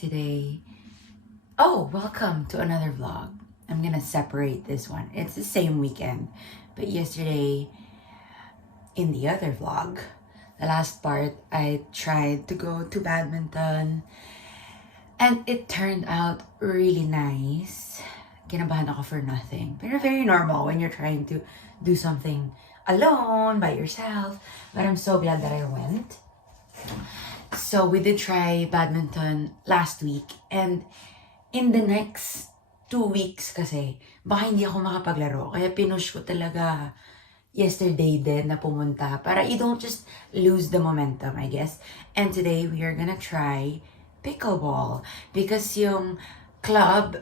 today. Oh, welcome to another vlog. I'm gonna separate this one. It's the same weekend, but yesterday in the other vlog, the last part, I tried to go to badminton and it turned out really nice. Kinabahan ako for nothing. Pero very normal when you're trying to do something alone, by yourself. But I'm so glad that I went. So we did try badminton last week, and in the next 2 weeks kasi, baka hindi ako makapaglaro. Kaya pinush ko talaga yesterday din na pumunta para you don't just lose the momentum, I guess. And today we are gonna try pickleball because yung club,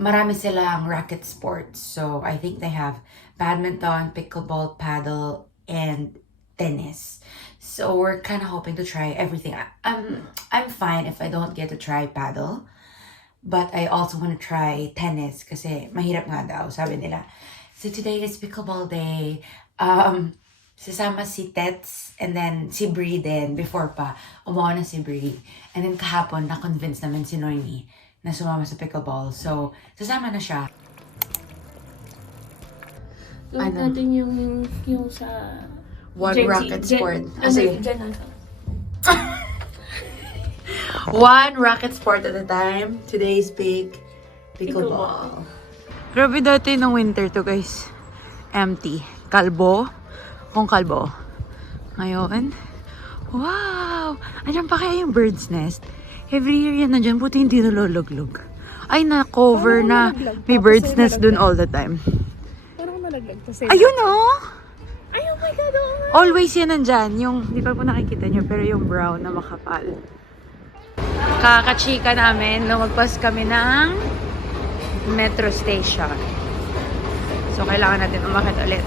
marami silang racket sports. So I think they have badminton, pickleball, paddle, and tennis. So we're kind of hoping to try everything. I'm fine if I don't get to try paddle, but I also want to try tennis kasi mahirap nga daw, sabi nila. So today is pickleball day. Sasama si Tets and then si Brie din. Before pa, umuha na si Brie. And then kahapon, na-convince naman si Noemi na sumama sa pickleball. So, sasama na siya. Gawin natin yung sa... One racket sport. Sige. One racket sport at a time. Today's big pickleball. Grabe dati ng winter to, guys. Empty. Kalbo. Kung kalbo. Ngayon, wow! Andiyan pa kaya yung bird's nest? Every year yan nandyan, buti hindi naluluglog. Ay, na-cover na. May bird's nest dun all the time. Parang malaglag kasi. Ayun, oh! Ay, oh my God, oh. Always yan nandyan. Yung, di pa po nakikita nyo, pero yung brown na makapal. Kakachika namin, lumagpas kami ng metro station. So, kailangan natin umakit ulit.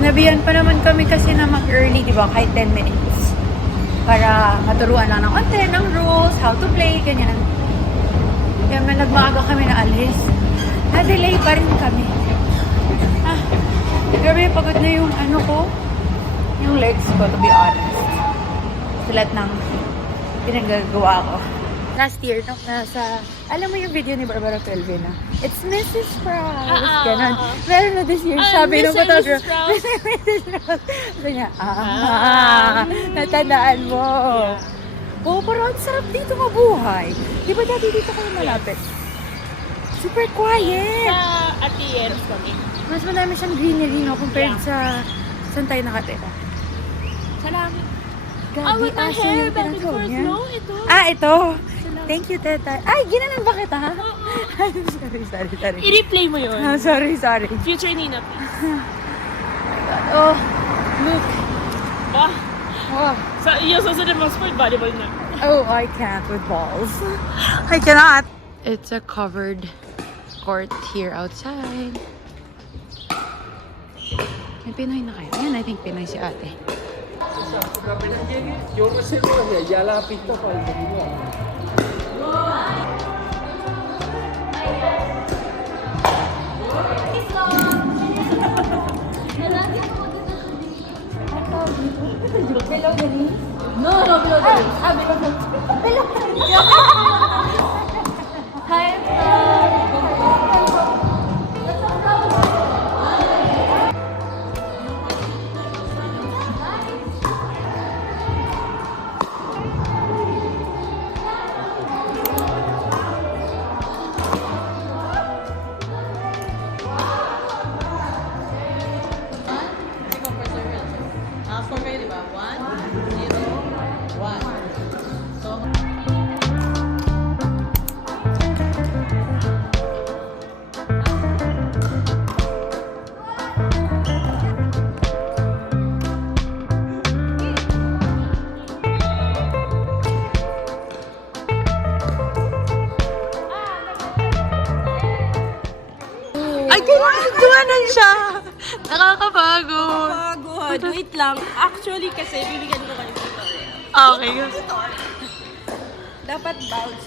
Nabiyan pa naman kami kasi na mag-early, di ba? Kahit 10 minutes. Para maturuan lang ng konti, ng rules, how to play, ganyan. Kaya may nagmaaga kami na alis. Na-delay pa rin kami. Grabe, pagod na yung ano ko. Yung legs ko, to be honest. Sulat ng pinagagawa ko. Last year, nung nasa... Alam mo yung video ni Barbara Pelvin na, it's Mrs. Sprouse. Ganon. Meron na this year, sabi ng photographer. Mrs. Sprouse. Sabi niya, natandaan mo. Oo, parang ang sarap dito mabuhay. Di ba dati dito kayo malapit? Super quiet. Sa Atieros kami. Mas madami siyang greenery, no? Compared sa saan tayo nakatira. Salamat. Gabi, with my hair back and forth, no? Ito. Ito. Thank you, Teta. Ay, ginanon ba kita? Sorry. I-replay mo yun. Sorry. Future Nina, please. Oh, look. Bah. Oh. Yung susunod mong sport, volleyball na. Oh, I can't with balls. I cannot. It's a covered court here outside. May Pinoy na kayo. Yan, I think Pinoy si ate. Yo no sé de allá la pista para el domingo. Ay, ginanan siya! Nakakapagod. Pagod. Wait lang. Actually, kasi bibigyan ko kayo dito. Okay. Dapat bounce.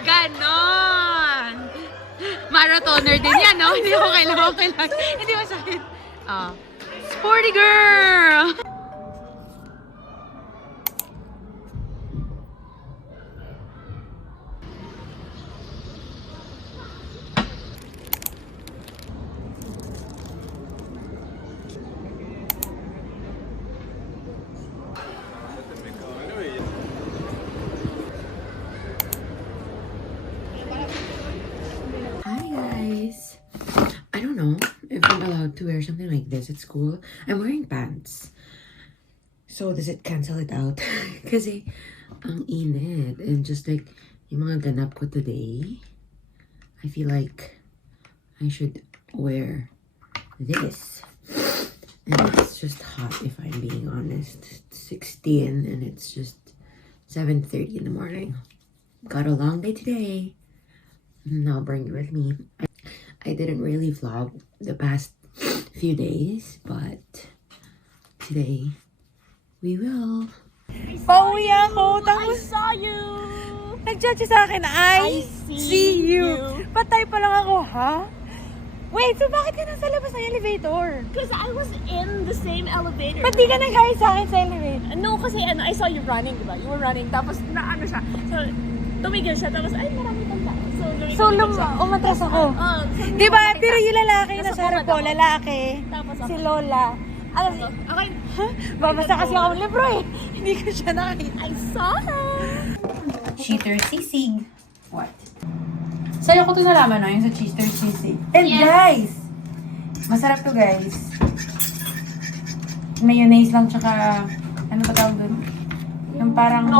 Ganon! marathoner din yan, no? Hindi okay lang, okay lang. Hindi masakit. Sporty girl! Hi guys. I don't know if I'm allowed to wear something like this at school. I'm wearing pants. So does it cancel it out? Kasi ang init and just like yung mga ganap ko today, I feel like I should wear this. And it's just hot if I'm being honest. It's 16 and it's just 7:30 in the morning. Got a long day today. And I'll bring it with me. I didn't really vlog the past few days, but today we will. Pauwi ako, tapos I saw you! Nag-judge sa akin, I see you! Patay pa lang ako, ha? Wait, so bakit ka nasa labas ng elevator? Because I was in the same elevator. Ba't di ka nag-hi sa akin sa elevator? No, kasi I saw you running, diba? You were running, tapos naano siya. So, tumigil siya, tapos ay, marami pang tao. So, umatras ako. So, Di ba? Pero yung lalaki na Nasa sa harap ko, bumaba ako. lalaki. Tapos Si Lola. Alam mo, okay, babasa kasi ako ng libro eh. Hindi ko siya nakakita. I saw her! Cheater sisig. What? Sa'yo ko ito nalaman, no? Yung sa cheater sisig. And Yes. guys! Masarap to, guys. Mayonnaise lang, tsaka ano pa tawag dun? Yung parang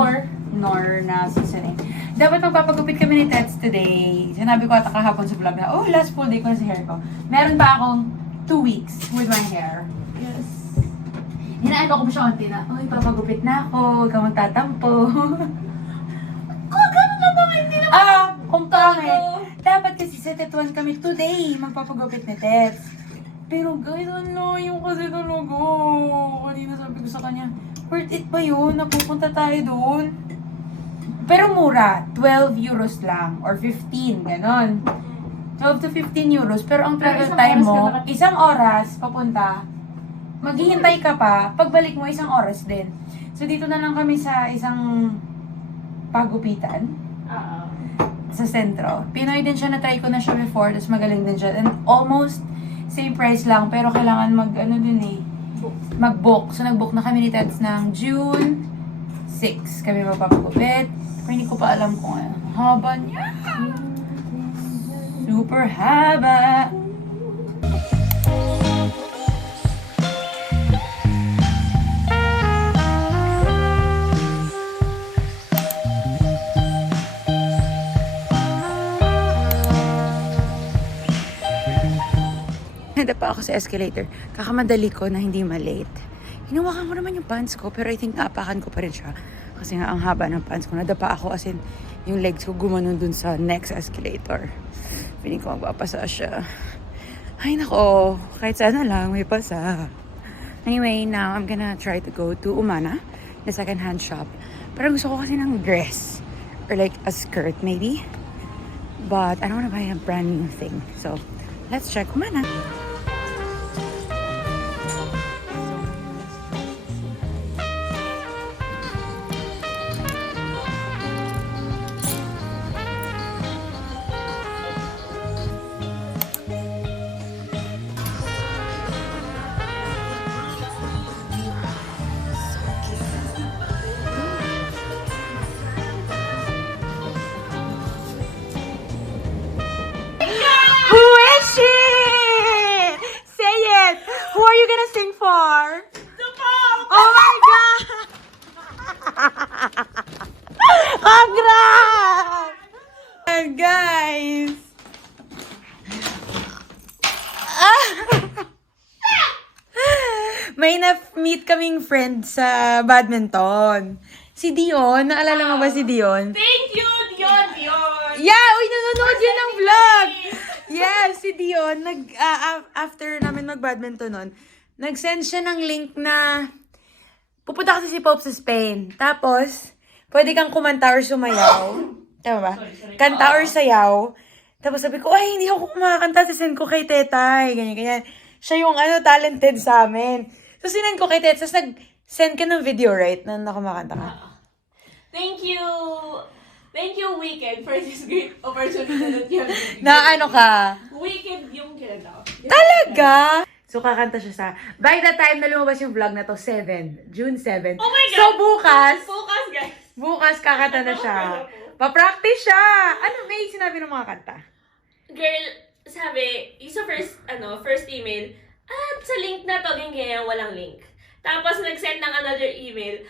Nor na seasoning. Dapat magpapagupit kami ni Tets today. Sinabi ko ata kahapon sa vlog na, oh, last full day ko na sa hair ko. Meron pa akong 2 weeks with my hair. Yes. Hinaano ko pa siya konti na, oh, papagupit na ako, huwag ka magtatampo. Ganun lang ba? Hindi naman. Kung pangit. Dapat kasi sa Tetuan kami today, magpapagupit ni Tets. Pero guys, ano, yung kasi talaga. Kanina sabi ko sa kanya, worth it ba yun? Napupunta tayo doon. Pero mura, 12 euros lang, or 15, ganon. 12 to 15 euros, pero ang travel time mo, isang oras papunta, maghihintay ka pa, pagbalik mo, isang oras din. So dito na lang kami sa isang pagupitan, sa sentro. Pinoy din siya, na-try ko na siya before, tapos magaling din siya. And almost same price lang, pero kailangan mag-book. So nag-book na kami ni Teds ng June 6 kami magpapagupit. Pero hindi ko pa alam kung ano. Haba niya! Super haba! Nadapa ako sa escalator. Kakamadali ko na hindi malate. Hinawakan ko naman yung pants ko, pero I think naapakan ko pa rin siya. Kasi nga ang haba ng pants ko. Nadapa ako as in yung legs ko gumanon dun sa next escalator. Piling ko magpapasa siya. Ay nako, kahit sana lang may pasa. Anyway, now I'm gonna try to go to Umana, the second-hand shop. Pero gusto ko kasi ng dress. Or like a skirt maybe. But I don't wanna buy a brand new thing. So, let's check Umana. Who is she? Say it! Who are you gonna sing for? The Pope! Oh my God! Congrats! Guys! May na-meet kaming friend sa badminton. Si Dion, naalala mo ba si Dion? Thank you, Dion! Yeah! Uy, nanonood yun ng vlog! Yeah, si Dion, after namin mag-badminton nun, nag-send siya ng link na pupunta kasi si Pope sa Spain. Tapos, pwede kang kumanta or sumayaw. Tama ba? Kanta or sayaw Tapos sabi ko, ay, hindi ako kumakanta. Sisend ko kay Tetay. Ganyan. Siya yung talented sa amin. So, sinend ko kay Tetay. Tapos nag-send ka ng video, right? Na kumakanta ka. Thank you! Thank you, Weekend, for this great opportunity that you have given. Na ano ka? Weekend yung kinanta. Talaga? So, kakanta siya sa... By the time na lumabas yung vlog na to, June 7. Oh my God! So, bukas, Focus, guys! kakanta na siya. Pa-practice siya! Ano, may sinabi ng mga kanta? Girl, sabi, yung sa first email, sa link na to, ganyan, walang link. Tapos, nag-send ng another email.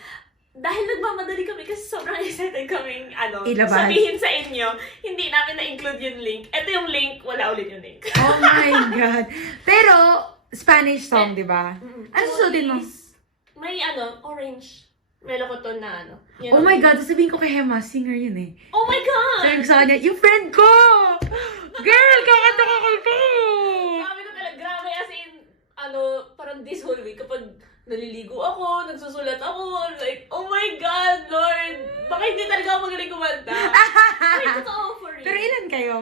Dahil nagmamadali kami kasi sobrang excited kaming Ilabas. sabihin sa inyo, hindi namin na-include yung link. Ito yung link, wala ulit yung link. Oh my God. Pero, Spanish song, di ba? Ano susutin mo? May orange. Melocoton na yun Oh my God, sasabihin ko kay Hema, singer yun eh. Oh my God! Sabi ko sa kanya, yung friend ko! Girl, kakanta ka kay Pao! Sabi ko talaga, grabe as in, parang this whole week, kapag naliligo ako, nagsusulat ako, like, oh my God, Lord! Baka hindi talaga ako magaling kumanta. Ay, totoo, for real. Pero ilan kayo?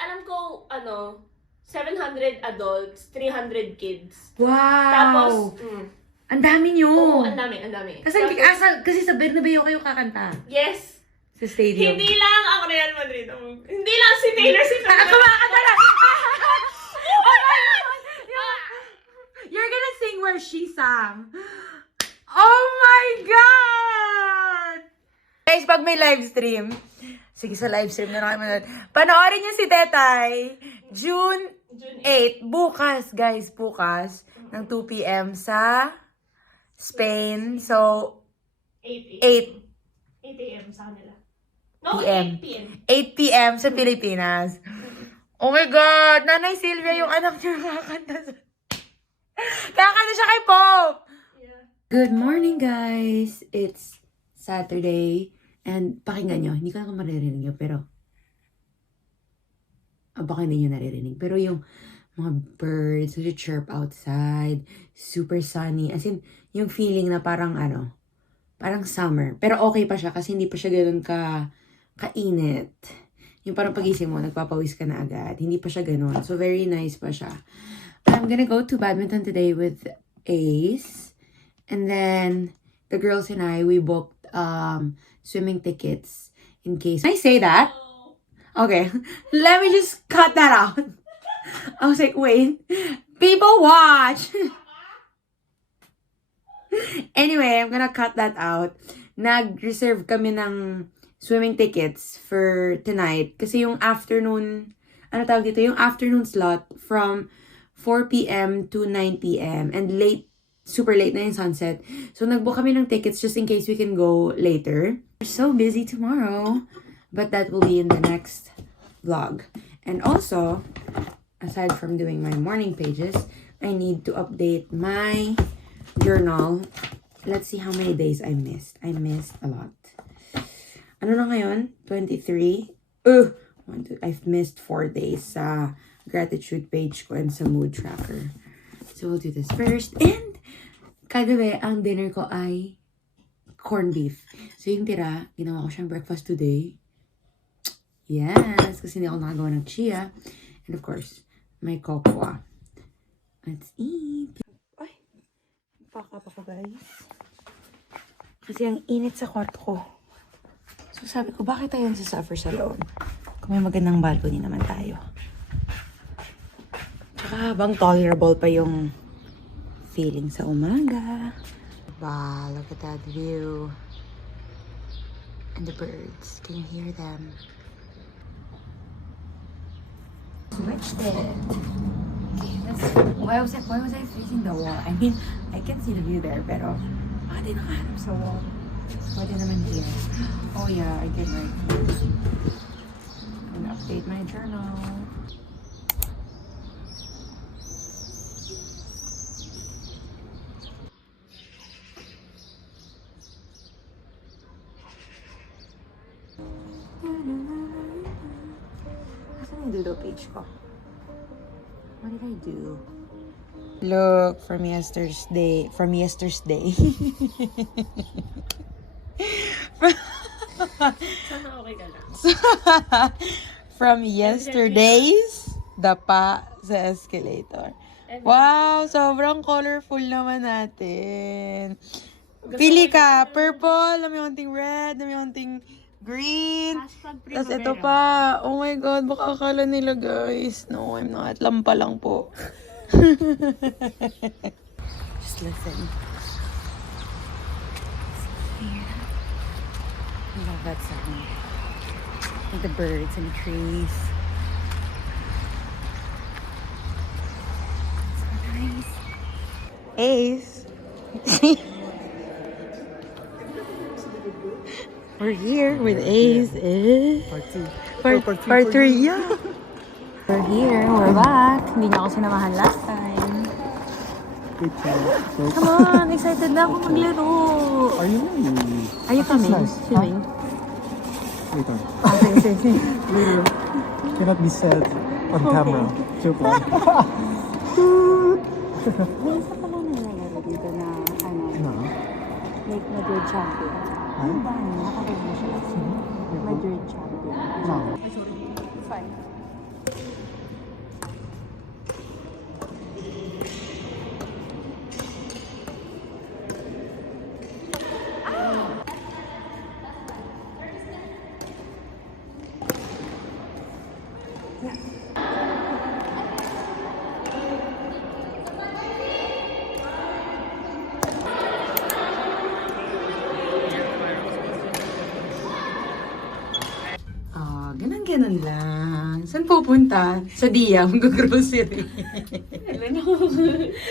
Alam ko, 700 adults, 300 kids. Wow! Tapos, ang dami nyo! oo, ang dami. Kasi sa Bernabeu kayo kakanta. Yes! Sa stadium. Hindi lang ako Real Madrid. Hindi lang si Taylor Swift. Kumakanta na! You're gonna sing where she sang. Oh my God! Guys, pag may live stream, sige sa live stream na naman manood. Panoorin niyo si Tetay, June 8, bukas guys, bukas, ng 2 p.m. sa Spain. So, 8 a.m. sa kanila. No, PM. 8 p.m. 8 p.m. sa Pilipinas. Oh my God! Nanay Sylvia, yung anak niyo kakanta. Kakanta siya kay Pope! Yeah. Good morning, guys! It's Saturday. And pakinggan nyo, hindi ko na kung maririnig nyo, pero baka hindi nyo naririnig. Pero yung mga birds, chirp outside, super sunny. As in, yung feeling na parang parang summer. Pero okay pa siya kasi hindi pa siya ganun kainit. Yung parang pagising mo, nagpapawis ka na agad. Hindi pa siya ganun. So, very nice pa siya. I'm gonna go to badminton today with Ace. And then, the girls and we booked swimming tickets in case. Can I say that? Okay. Let me just cut that out. I was like, wait. People watch! Anyway, I'm gonna cut that out. Nag-reserve kami ng swimming tickets for tonight. Kasi yung afternoon, yung afternoon slot from 4 p.m. to 9 p.m. And super late na yung sunset. So, nagbook kami ng tickets just in case we can go later. We're so busy tomorrow. But that will be in the next vlog. And also, aside from doing my morning pages, I need to update my journal. Let's see how many days I missed. I missed a lot. Ano na ngayon? 23. I've missed 4 days sa gratitude page ko and sa mood tracker. So, we'll do this first. And, kagabi, ang dinner ko ay corned beef. So, yung tira, ginawa ko siyang breakfast today. Yes, kasi hindi ako nakagawa ng chia. And of course, my cocoa. Let's eat. Ay, pack up ako, guys. Kasi ang init sa kwarto ko. So, sabi ko, bakit tayo suffer sa loob? Kung may magandang balcony naman tayo. Tsaka habang tolerable pa yung feeling sa umaga. Wow, look at that view. And the birds. Can you hear them? Switched it. Okay, why was I facing the wall? I mean, I can see the view there, pero bakit di nakaharap sa wall? Pwede naman here. Oh yeah, I did right here. I'm gonna update my journal. Asan yung doodle page ko? What did I do? Look, from yesterday. Sana okay ka lang. from yesterday's dapa sa escalator. Wow, sobrang colorful naman natin. Pili ka, purple, dami konting red, dami konting green. Tapos ito pa, oh my God, baka akala nila guys. No, I'm not. Lampa lang po. Just listen. I love that sound. Like the birds and the trees. So nice. Ace. We're here with Ace. Part 3, yeah. We're here. We're back. Hindi niya ako sinamahan last time. Come on, excited na ako maglaro. Are you coming? nice. Swimming? Later. Sige. Later. Cannot be said on camera. Joke lang. May isa pala nangyayari dito na, like Madrid champion. Ano ba? Nakakita mo siya last year? Madrid champion. No. Fine. Ganun lang. Saan pupunta? Sa Dia, mag-grocery.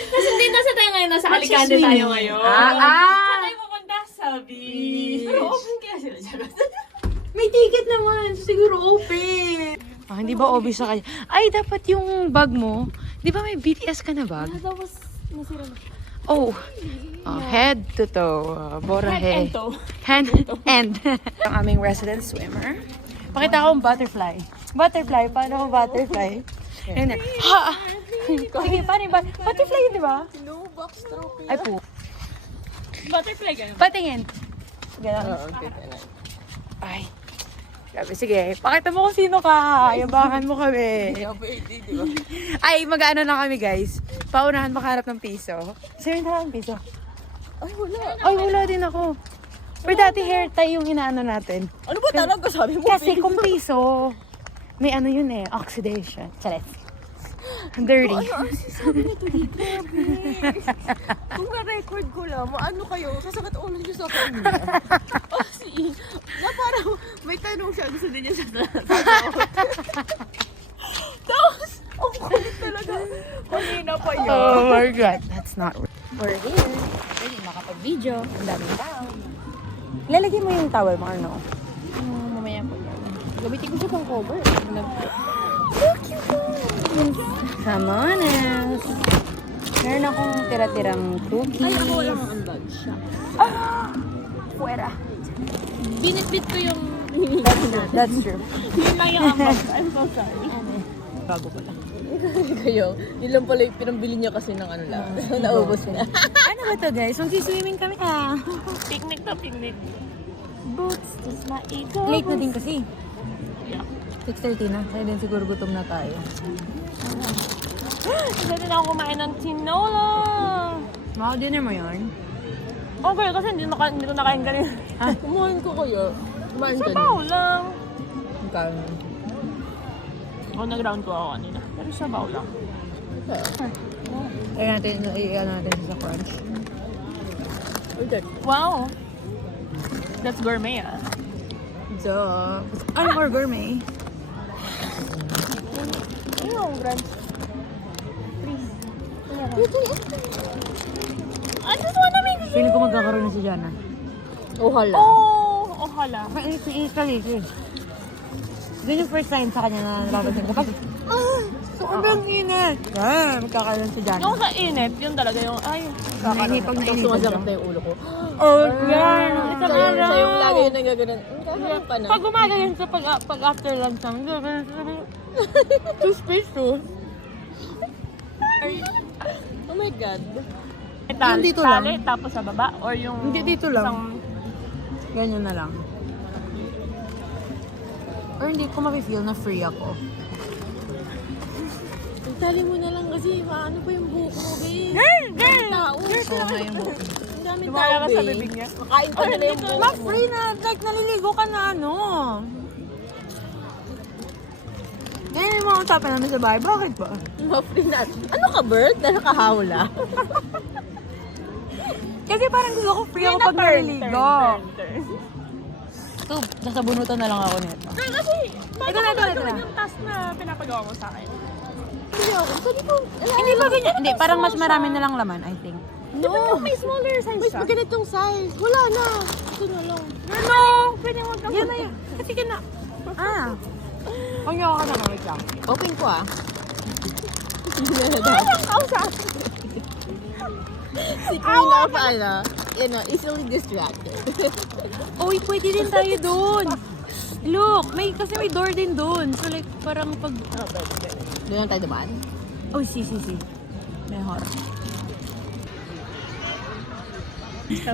Kasi hindi nasa tayo ngayon, nasa Alicante tayo ngayon. Saan tayo pupunta? Sa beach. Pero open kaya sila dyan. May ticket naman. Siguro open. Hindi ba obvious sa kanya? Ay, dapat yung bag mo. Di ba may BTS ka na bag? Tapos, nasira na. Oh. Head to toe. Bora Head and toe. Hand and. Ang aming resident swimmer. Pakita akong butterfly. Butterfly. Paano ko butterfly? Ayun na. Ha! Sige, paano yung butterfly yun, di ba? No, backstroke. Ay po. Butterfly ganun. Patingin. Ganun. Okay. Ay. Grabe, sige. Pakita mo kung sino ka. Yabangan mo kami. Ay, mag-ano na kami, guys. Paunahan makaharap ng piso. Sino yung harap ng piso? Ay, wala din ako. Pero dati hair tie yung inaano natin. Ano ba talaga sabi mo? Kasi kung piso, may ano yun eh, oxidation. Chalet. Dirty. Sabi nito dito. Kung na-record ko lang, ano kayo? Sasakit ulo niyo sa kanya. Na parang may tanong siya, gusto din niya sa tapos, ang kulit talaga. Kanina pa yun. Oh my God. That's not real. We're here. Pwede makapag-video. Ang daming tao. Lalagyan mo yung towel mo, ano? Mamaya po yan. Gamitin ko siya pang cover. Samones. Meron akong tira-tirang cookies. Ay, ako walang unbag siya. Fuera. Binitbit ko yung That's true. yun lang yung unbag. I'm so sorry. Bago ko lang. Kayo, yun lang pala yung pinambili niyo kasi ng ano lang. Naubos na. Ano ba to, guys? Magsiswimming kami ah. Picnic na picnic. Boots, just my ego. Late na din kasi. Yeah. 6:30 na. Kaya din siguro gutom na tayo. Isa din ako kumain ng tinola. Mga dinner mo yun? Okay, kasi hindi ko nakain kanina. Ha? Kumain ko kayo. Kumain ka sabaw lang. Magkano? Nag-round ko ako kanina. Pero sabaw lang. Ayan natin sa crunch. Wow! That's gourmet ah. So, I'm more gourmet. Ayun, grand. Please. I just wanna make it. Feeling ko magkakaroon na si Jana. Ohala. Oh, ohala. Mainit na init kami. Yun yung first time sa kanya na napapansin ko. Sobrang init! Magkakaroon si Jana. Yung sa init, yun talaga yung, ay, Nainit pag nainit. sumasakit na yung ulo ko. Oh, yan! Isa ka lang! Siya yung lagi yung nagaganon. Kakaroon ka na. Pag gumagayon sa pag after lunch namin, toothpaste to. Oh my God. Yung dito lang. Tali, tapos sa baba? Or yung Hindi, dito lang. isang Ganyan na lang. Or hindi ko ma-feel na free ako. Tali mo na lang kasi maano pa yung buhok mo, babe. Tao. Oo nga yung buhok. Ang daming Lumaya tao, ka sa babe. bibig niya. Makain pa nila yung buhok. Ma-free na, like naliligo ka na ano. Ganyan yung mga usapan namin sa bahay. Bakit ba? Ma-free na. Ano ka, Bert? Na nakahawla? Kasi parang gusto ko free ako pag naliligo. So, nasabunutan na lang ako nito. Kasi, bago Ito na, ko ito na, ito gagawin na. yung task na pinapagawa mo sa akin. Hindi ako. Sabi ko, Hindi ba ganyan? Hindi, parang mas marami na lang laman, I think. No! May smaller size may siya. ganitong size. Wala na. Ito na lang. Ano? Pwede mo kang yan na yan. Kasi ka na. Ah. Huwag niyo ako ka na, wait lang. Open ko ah. Si Queen of ano, easily distracted. Uy, pwede din tayo doon. Look, kasi may door din doon. So like, parang pag... Doon lang tayo dumaan. Oh, si. Mejor.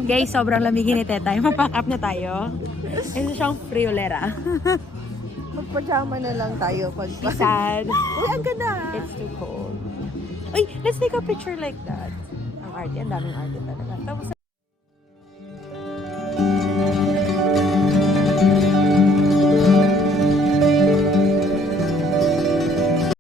Guys, sobrang lamigin ni Tetay. Mapack up na tayo. Ito siyang friolera. Magpajama na lang tayo pag... Sad. Uy, ang ganda. It's too cold. Uy, let's take a picture like that. Ang arte, ang daming arte talaga. Tapos